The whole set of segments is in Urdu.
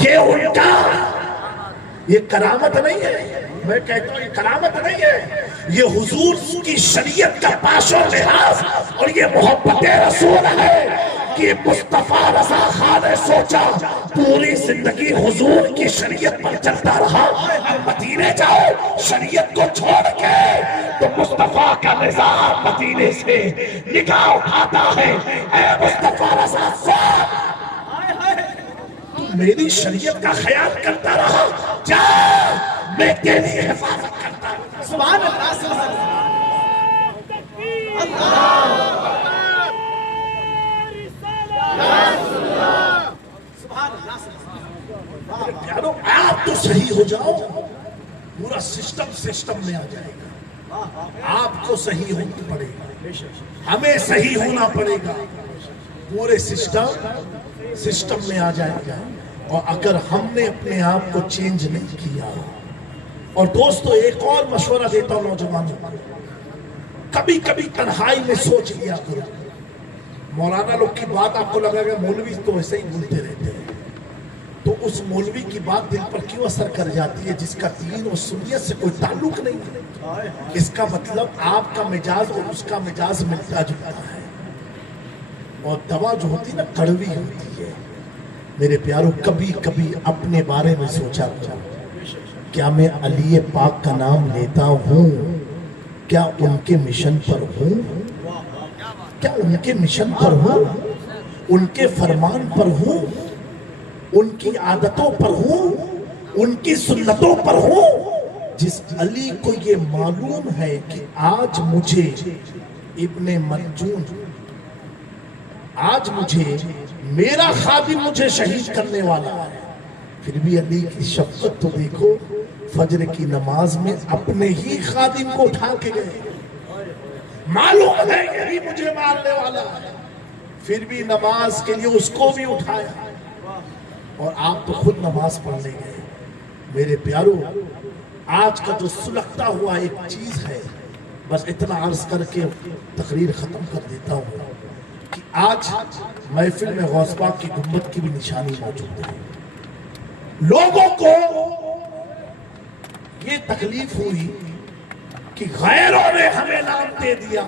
یہ ان کا یہ کرامت نہیں ہے. میں کہتا ہوں یہ کرامت نہیں ہے، یہ حضور کی شریعت کا پاش و لحاظ اور یہ محبت رسول ہے کہ مصطفیٰ رضا خان نے سوچا پوری زندگی حضور کی شریعت پر چلتا رہا، اب مدینے جاؤ شریعت کو چھوڑ کے تو مصطفیٰ کا نظام مدینے سے نگاہ اٹھاتا ہے. اے مصطفیٰ رضا خان، میری شریعت کا خیال کرتا رہا، جا میں تیری حفاظت کرتا رہا. سبحان اللہ. پیارو آپ تو صحیح ہو جاؤ، پورا سسٹم میں آ جائے گا. آپ کو صحیح ہونا پڑے گا، ہمیں صحیح ہونا پڑے گا، پورے سسٹم میں آ جائے گا. اور اگر ہم نے اپنے آپ کو چینج نہیں کیا. اور دوستو ایک اور مشورہ دیتا ہوں نوجوانوں کو، کبھی کبھی تنہائی میں سوچ لیا کرو. مولانا لوگ کی بات آپ کو لگا کہ مولوی تو ایسے ہی بولتے رہتے ہیں، تو اس مولوی کی بات دل پر کیوں اثر کر جاتی ہے جس کا دین اور سنیت سے کوئی تعلق نہیں ہے؟ اس کا مطلب آپ کا مزاج اور اس کا مزاج ملتا جلتا ہے. اور دوا جو ہوتی ہے نا کڑوی ہوتی ہے. میرے پیارو کبھی کبھی اپنے بارے میں سوچا کرو، کیا میں علی پاک کا نام لیتا ہوں؟ کیا ان کے مشن پر ہوں؟ کیا ان کے مشن پر ہوں؟ ان کے فرمان پر ہوں؟ ان کی عادتوں پر ہوں؟ ان کی سنتوں پر ہوں؟ جس علی کو یہ معلوم ہے کہ آج مجھے ابن مرجون، آج مجھے میرا خادم مجھے شہید کرنے والا ہے، پھر بھی علی کی شفقت تو دیکھو. فجر کی نماز میں اپنے ہی خادم کو اٹھا کے گئے، معلوم ہے یہی مجھے مارنے والا ہے، پھر بھی نماز کے لیے اس کو بھی اٹھایا. اور آپ تو خود نماز پڑھنے گئے. میرے پیارو آج کا جو سلگتا ہوا ایک چیز ہے، بس اتنا عرض کر کے تقریر ختم کر دیتا ہوں کہ آج محفل میں غوث پاک کی گنبد کی بھی نشانی موجود ہے. لوگوں کو یہ تکلیف ہوئی کہ غیروں نے ہمیں نام دے دیا،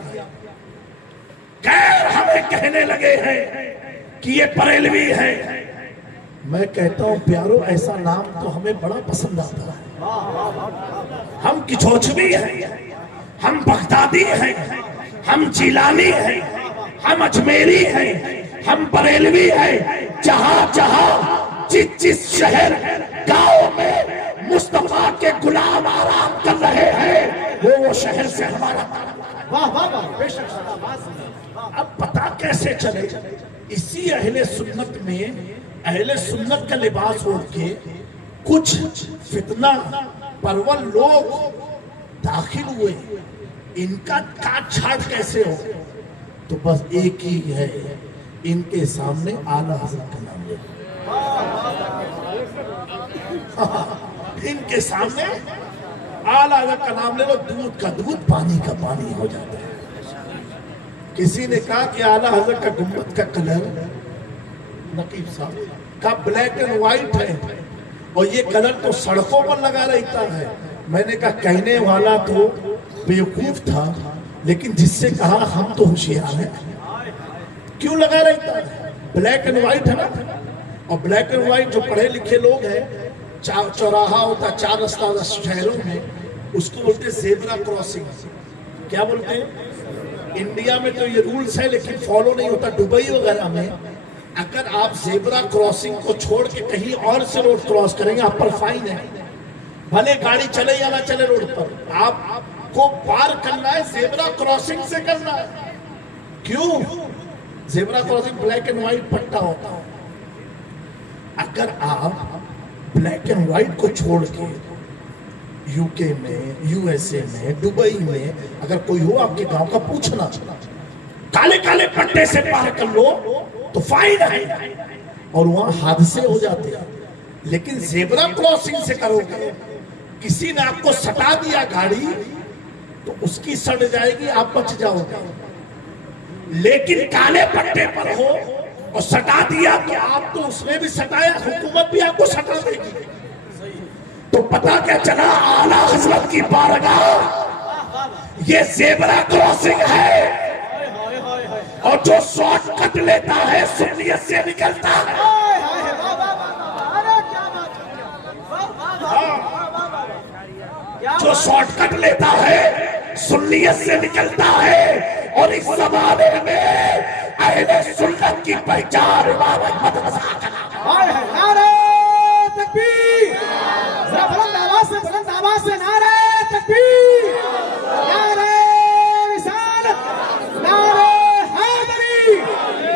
غیر ہمیں کہنے لگے ہیں کہ یہ بریلوی ہے. میں کہتا ہوں پیارو ایسا نام تو ہمیں بڑا پسند آتا ہے. ہم کچھوچوی ہیں، ہم بغدادی ہیں، ہم جیلانی ہیں، ہم اجمیری ہیں، ہم بریلوی ہیں. جہاں جہاں جس شہر گاؤں میں مصطفیٰ کے غلام آرام کر رہے ہیں وہ شہر سے ہمارا. اب پتا کیسے چلے؟ اسی اہل سنت میں اہل سنت کا لباس اوڑھ کے کچھ فتنہ پرور لوگ داخل ہوئے. ان کا کاٹ چھاٹ کیسے ہو؟ تو بس ایک ہی ہے، ان کے سامنے اعلیٰ حضرت کا نام لے. ان کے سامنے اعلیٰ حضرت کا نام لے لو، دودھ کا دودھ پانی کا پانی ہو جاتا ہے. کسی نے کہا کہ اعلیٰ حضرت کا گنبد کا کلر، نقیب صاحب کا بلیک اینڈ وائٹ ہے اور یہ کلر تو سڑکوں پر لگا رہتا ہے. میں نے کہا کہنے والا تو بیوقوف تھا، لیکن جس سے کہا ہم تو ہوشیار ہیں. کیوں لگا رہتا ہے؟ بلیک اینڈ وائٹ ہے نا. اور بلیک اینڈ وائٹ جو پڑھے لکھے لوگ ہیں، چوراہا ہوتا چار رستہ شہروں میں، اس کو بولتے زیبرا کراسنگ. کیا بولتے ہیں؟ انڈیا میں تو یہ رولز ہے لیکن فالو نہیں ہوتا. دبئی وغیرہ میں اگر آپ زیبرا کراسنگ کو چھوڑ کے کہیں اور سے روڈ کراس کریں گے آپ پر فائن ہے. بھلے گاڑی چلے یا نہ چلے روڈ پر، آپ کو پار کرنا ہے زیبرا کراسنگ سے کرنا ہے. کیوں؟ Zebra crossing black and white پٹا ہوتا ہے. اگر آپ بلیک اینڈ وائٹ کو چھوڑ کے یو کے میں، یو ایس اے میں، دبئی میں اگر کوئی ہو آپ کے گاؤں کا پوچھنا، کالے کالے پٹے سے پار کر لو تو فائن ہے اور وہاں حادثے ہو جاتے ہیں. لیکن زیبرا کراسنگ سے کرو گے، کسی نے آپ کو سٹا دیا گاڑی تو اس کی سڑ جائے گی، آپ بچ جاؤ گے. لیکن کالے پٹے پر ہو اور سٹا دیا کہ آپ تو اس نے بھی سٹایا، حکومت بھی آپ کو سٹا دے گی. تو پتا کیا چلا اعلیٰ حضرت کی بارگاہ یہ زیبرا کراسنگ ہے، اور جو شارٹ کٹ لیتا ہے سنیت سے نکلتا ہے. جو شارٹ کٹ لیتا ہے سنیت سے نکلتا ہے. اور اس زمانے میں اہل سنت کی پہچان امام احمد رضا کا نام. نعرہ تکبیر، ذرا بلند آواز سے نعرہ تکبیر، نعرہ رسالت، نعرہ حیدری،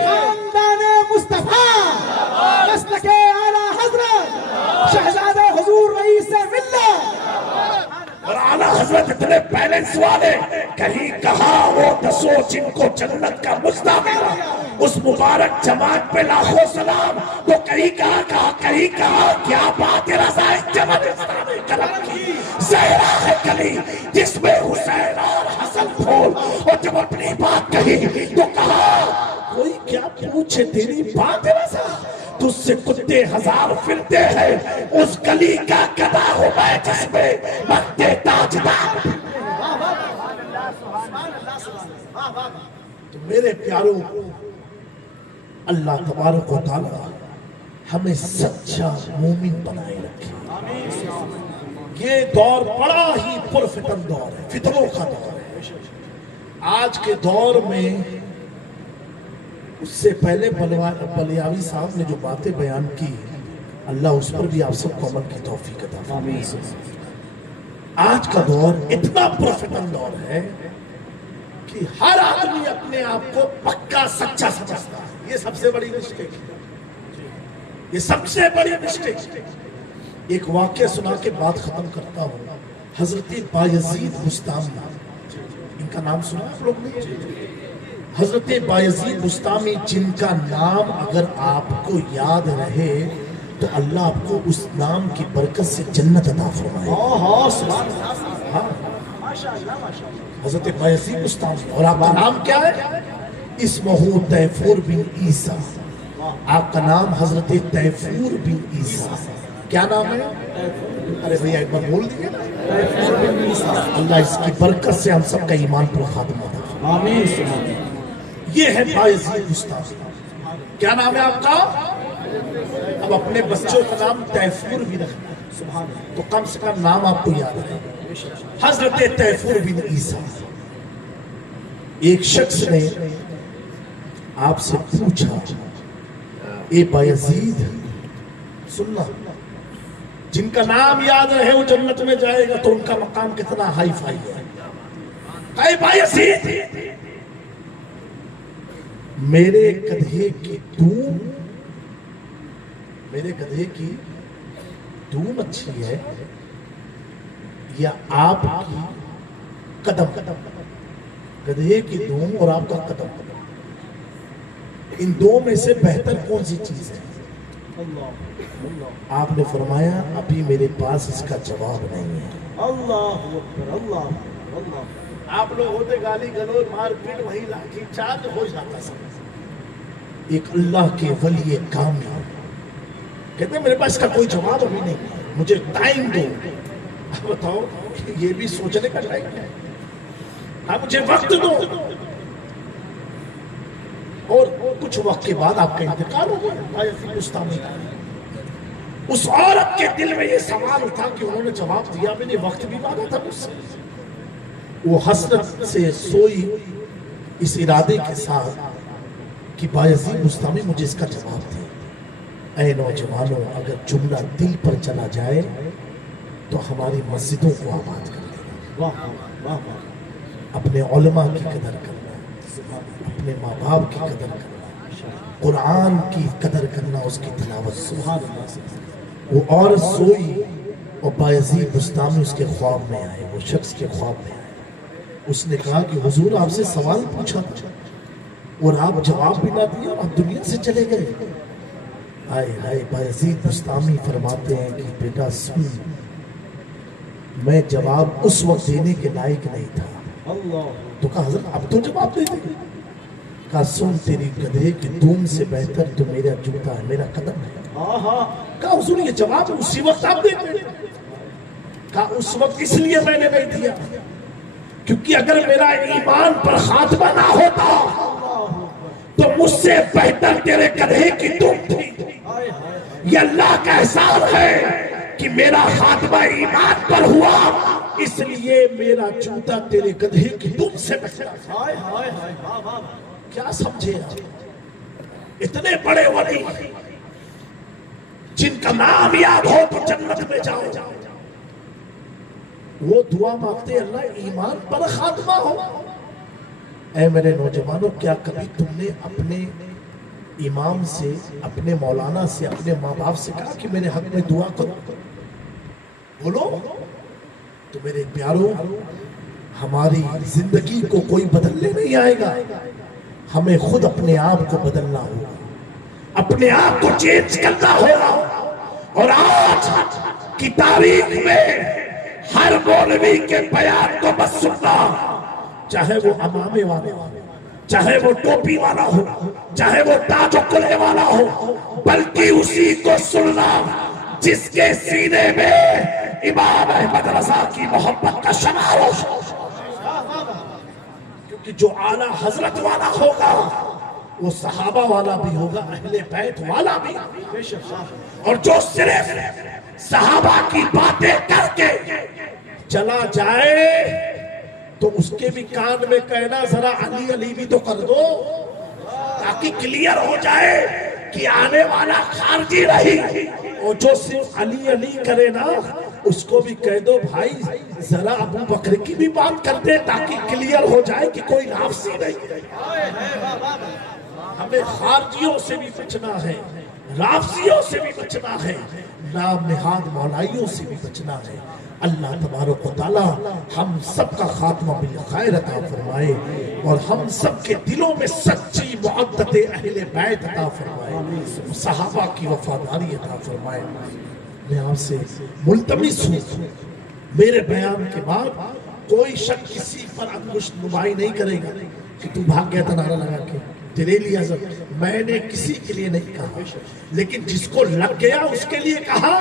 خاندان مصطفیٰ، مسلک اعلیٰ حضرت شہزادہ حضور رئیس ملت. اور اعلیٰ حضرت اتنے بیلنس والے، کہیں کہا وہ دسو جن کو جنت کا مژدہ ملا، اس مبارک جماعت پہ لاکھوں سلام. تو کہیں کہا کیا بات ہے رضا جماعت اسلامی قلم کی زہرا ہے کلی جس میں حسین اور حسن پھول. اور جب اپنی بات کہی تو کہا کوئی کیا پوچھے تیری بات ہے رضا، تجھ سے کتے ہزار پھرتے ہیں، اس گلی کا گدھا ہوں میں جس میں مہدے تاجدار. تو میرے پیاروں، اللہ تبارک و تعالی ہمیں سچا مومن بنائے رکھے. یہ دور بڑا ہی پرفتن دور ہے، فتنوں کا دور ہے. آج کے دور میں اس سے پہلے بلیاوی صاحب نے جو باتیں بیان کی، اللہ اس پر بھی آپ سب کو عمل کی توفیق عطا فرمائے. آج کا دور اتنا پرفتن دور ہے کہ ہر آدمی اپنے آپ کو پکا سچا سمجھتا ہے. یہ سب سے بڑی مسٹیک ہے، یہ سب سے بڑی مسٹیک. ایک واقعہ سنا کے بات ختم کرتا ہوں. حضرت بایزید بستامی، ان کا نام سنا آپ لوگ نے؟ حضرت بایزید بستامی، جن کا نام اگر آپ کو یاد رہے تو اللہ آپ کو اس نام کی برکت سے جنت عطا فرمائے. حضرت بایزید بستامی. اور آپ کا نام کیا ہے؟ اسمہ تیفور بن عیسیٰ. آپ کا نام حضرت تیفور بن عیسیٰ. کیا نام ہے؟ ارے بھئی ایک بار بول دیئے نا. اللہ اس کی برکت سے ہم سب کا ایمان پر خاتمہ عطا. آمین. یہ ہے بایزید بستامی. کیا نام ہے آپ کا؟ اب اپنے بچوں کا نام تیفور بھی رکھنا ہے تو کم سے کم نام آپ کو یاد رہے. حضرت تیفور بن عیسیٰ. ایک شخص نے آپ سے پوچھا، اے بایزید سننا، جن کا نام یاد رہے وہ جنت میں جائے گا تو ان کا مقام کتنا ہائی فائی ہے. اے بایزید، میرے گدھے کی دون، میرے گدھے کی دون اچھی ہے یا آپ کی قدم؟ گدھے کی دون اور آپ کا قدم، ان دو میں سے بہتر کون سی چیز ہے؟ آپ نے فرمایا ابھی میرے پاس اس کا جواب نہیں ہے. اللہ اکبر، اللہ اللہ. آپ لوگ ہوتے گالی گلوچ مار پیٹ وہی لاٹھی چارج ہو جاتا سب. ایک اللہ کے ولی کامیاب کہتے ہیں میرے پاس کا کوئی جواب ابھی نہیں، مجھے ٹائم دو. بتاؤ یہ بھی سوچنے کا ٹائم ہے. ہاں مجھے وقت دو. اور کچھ وقت کے بعد آپ کا انتقال ہو گیا. بایزید بستامی. اس عورت کے دل میں یہ سوال تھا کہ انہوں نے جواب دیا، میں نے وقت بھی مانگا تھا مجھ سے. وہ حسرت سے سوئی اس ارادے کے ساتھ کہ بایزید بستامی مجھے اس کا جواب دے. اے نوجوانوں، اگر جملہ دل پر چلا جائے تو ہماری مسجدوں کو آباد کر دینا. اپنے علماء کی قدر کرنا، اپنے ماں باپ کی قدر کرنا، قرآن کی قدر کرنا، اس کی تلاوت. سبحان اللہ. وہ عورت سوئی اور بایزید بستامی اس کے خواب میں آئے، وہ شخص کے خواب میں آئے. اس نے کہا کہ حضور آپ سے سوال پوچھا تھا اور آپ جواب بھی نہ دیا اور آپ دنیا سے چلے گئے. ہائے ہائے. بایزید بستامی فرماتے ہیں کہ بیٹا سن، میں جواب اس وقت دینے کے لائق نہیں تھا. تو کہا حضرت اب تو جواب دے دیں. کہا سن تیری گدھے کی دم سے بہتر تو میرا جوتا ہے، میرا قدم ہے۔ کہا حضور یہ جواب اسی وقت آپ دیتے؟ کہا اس وقت اس لیے میں نے نہیں دیا کیونکہ اگر میرا ایمان پر خاتمہ نہ ہوتا تو مجھ سے بہتر تیرے گدھے کی دم تھی۔ یہ اللہ کا احسان ہے کہ میرا خاتمہ ایمان پر ہوا، اس لیے میرا جوتا تیرے گدھے کی دم سے بچا۔ کیا سمجھے آپ؟ اتنے بڑے ولی جن کا نام یاد ہو تو جنت میں جاؤ، وہ دعا مانگتے اللہ ایمان پر خاتمہ ہو۔ اے میرے نوجوانوں، کیا کبھی تم نے اپنے امام سے، اپنے مولانا سے، اپنے ماں باپ سے کہا کہ میرے حق میں دعا کرو؟ بولو تو میرے پیاروں، ہماری زندگی کو کوئی بدلنے نہیں آئے گا، ہمیں خود اپنے آپ کو بدلنا ہوگا، اپنے آپ کو چینج کرنا ہوگا۔ اور آج کی تاریخ میں ہر مولوی کے بیان کو بس سننا، چاہے وہ امامے والا ہو، چاہے وہ ٹوپی والا ہو، چاہے وہ تاج و کلے والا ہو، بلکہ اسی کو سننا جس کے سینے میں امام احمد رضا کی محبت کا شمع روشن۔ کیونکہ جو اعلیٰ حضرت والا ہوگا وہ صحابہ والا بھی ہوگا، اہل بیت والا بھی، اور جو صرف صحابہ کی باتیں کر کے چلا جائے تو اس کے بھی کان میں کہنا ذرا علی علی بھی تو کر دو، تاکہ کلیئر ہو جائے کہ آنے والا خارجی رہی، اور جو صرف علی علی کرے نا اس کو بھی کہہ دو بھائی ذرا ابو بکر کی بھی بات کر دے، تاکہ کلیئر ہو جائے کہ کوئی رافضی نہیں۔ ہمیں خارجیوں سے بھی بچنا ہے، رافضیوں سے بھی بچنا ہے، نام نہاد مولائیوں سے بھی بچنا ہے۔ اللہ تبارک و تعالی ہم سب کا خاتمہ بالخیر عطا فرمائے، اور ہم سب کے دلوں میں سچی محبت اہل بیت عطا فرمائے، صحابہ کی وفاداری عطا فرمائے۔ میں آپ سے ملتمس ہوں، میرے بیان کے بعد کوئی شخص کسی پر انگشت نمائی نہیں کرے گا کہ تو بھاگ گیا تھا نعرہ لگا کے، تیرے لیے میں نے کسی کے لیے نہیں کہا، لیکن جس کو لگ گیا اس کے لیے کہا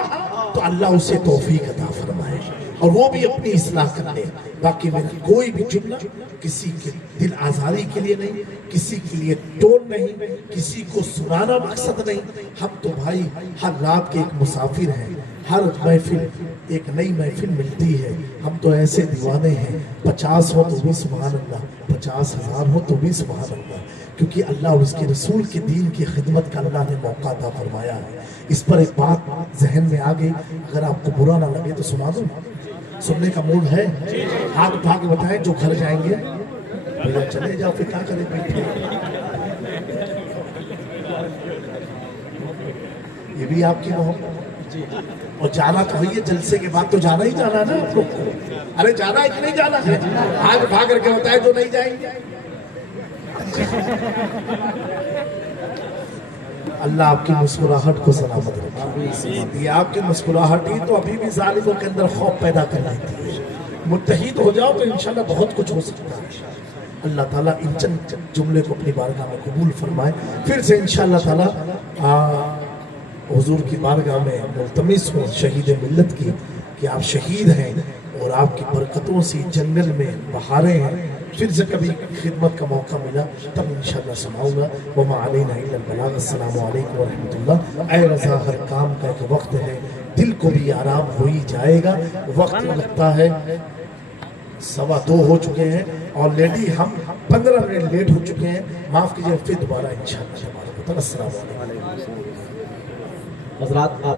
تو اللہ اسے توفیق عطا فرمائے اور وہ بھی اپنی اصلاح کر لے۔ باقی میرا کوئی بھی جملہ کسی کے دل آزاری کے لیے نہیں، کسی کے لیے ٹون نہیں، کسی کو سنانا مقصد نہیں۔ ہم تو بھائی ہر رات کے ایک مسافر ہیں، ہر محفل ایک نئی محفل ملتی ہے۔ ہم تو ایسے دیوانے ہیں، 50 ہو تو بھی سبحان اللہ، 50,000 ہو تو بھی سبحان اللہ، کیونکہ اللہ اور اس کے رسول کے دین کی خدمت کا اللہ نے موقع عطا فرمایا ہے۔ اس پر ایک بات ذہن میں آ گئی، اگر آپ کو برا نہ لگے تو سنا دوں، سننے کا موڈ ہے؟ ہاتھ اٹھا کے بتائیں جو گھر جائیں گے، بھیا چلے جاؤ پھر کیا کریں بیٹھے۔ یہ بھی آپ کی محبت، اور جانا تو ہے، جلسے کے بعد تو جانا ہی جانا نا آپ لوگ کو۔ ارے جانا ہے کہ نہیں جانا ہے؟ ہاتھ اٹھا کر کے بتائیں جو نہیں جائیں گے۔ اللہ آپ کی مسکراہٹ کو سلامت رکھے۔ یہ آپ کی مسکراہٹ ہی تو ابھی بھی ظالموں کے اندر خوف پیدا کر لیتی ہے۔ متحد ہو جاؤ تو انشاءاللہ بہت کچھ ہو سکتا ہے۔ اللہ تعالیٰ ان چند جملے کو اپنی بارگاہ میں قبول فرمائے۔ پھر سے انشاءاللہ تعالیٰ حضور کی بارگاہ میں ملتمس ہوں شہید ملت کی کہ آپ شہید ہیں اور آپ کی برکتوں سے جنگل میں بہاریں ہیں۔ پھر سے کبھی خدمت کا موقع ملا تب انشاءاللہ سناؤں گا۔ وما علینا الا البلاغ۔ السلام علیکم ورحمۃ اللہ۔ اے رضا، ہر کام کا ایک وقت ہے، دل کو بھی آرام ہو ہی جائے گا۔ وقت لگتا ہے 2:15 ہو چکے ہیں، آلریڈی ہم 15 منٹ لیٹ ہو چکے ہیں، معاف کیجیے، پھر دوبارہ انشاءاللہ۔ السلام علیکم حضرات۔